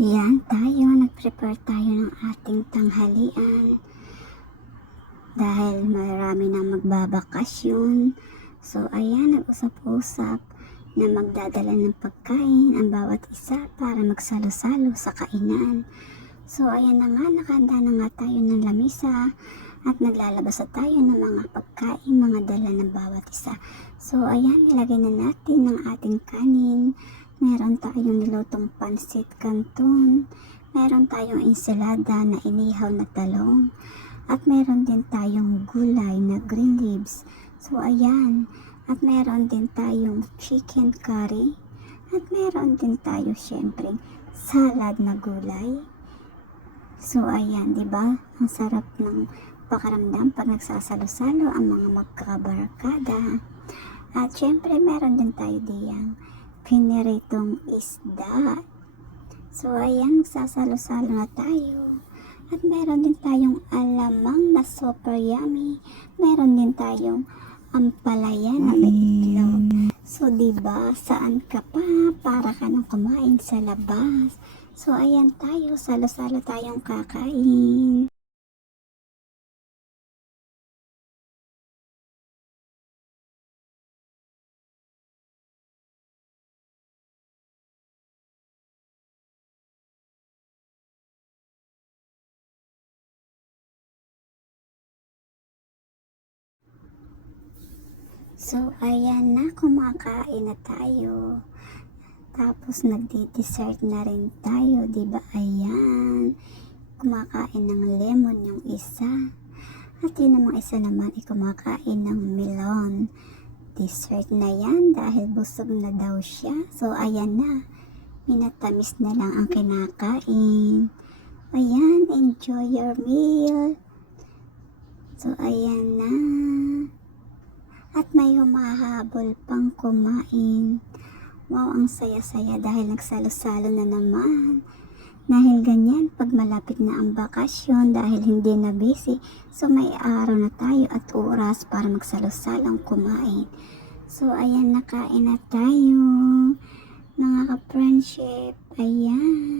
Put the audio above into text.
Ayan tayo, nag-prepare tayo ng ating tanghalian dahil marami nang magbabakasyon. So ayan, nag-usap-usap na magdadala ng pagkain ang bawat isa para magsalo-salo sa kainan. So ayan na nga, nakahanda na nga tayo ng lamisa at naglalabas na tayo ng mga pagkain, mga dala ng bawat isa. So ayan, nilagay na natin ng ating kanin. Meron tayong nilutong pansit canton, meron tayong ensalada na inihaw na talong, at meron din tayong gulay na green leaves. So ayan, at meron din tayong chicken curry, at meron din tayo syempre salad na gulay. So ayan, 'di ba? Ang sarap ng pakaramdam pag nagsasalo-salo ang mga magkabarkada. At syempre meron din tayo diyang piniritong isda. So ayan, magsasalo-salo na tayo. At meron din tayong alamang na super yummy. Meron din tayong ampalaya na may itlog. So diba, saan ka pa para ka nang kumain sa labas? So ayan tayo, salo-salo tayong kakain. So ayan na, kumakain na tayo. Tapos nagdi-dessert na rin tayo, 'di ba? Ayan. Kumakain ng lemon yung isa. At yun namang isa naman ay kumakain ng melon. Dessert na yan dahil busog na daw siya. So ayan na. Minatamis na lang ang kinakain. Ayan, enjoy your meal. So ayan na. At may humahabol pang kumain. Wow, ang saya-saya dahil nagsalo-salo na naman. Dahil ganyan, pag malapit na ang bakasyon, dahil hindi na busy, so may araw na tayo at oras para magsalo-salong kumain. So ayan, nakain na tayo, mga ka-friendship. Ayan.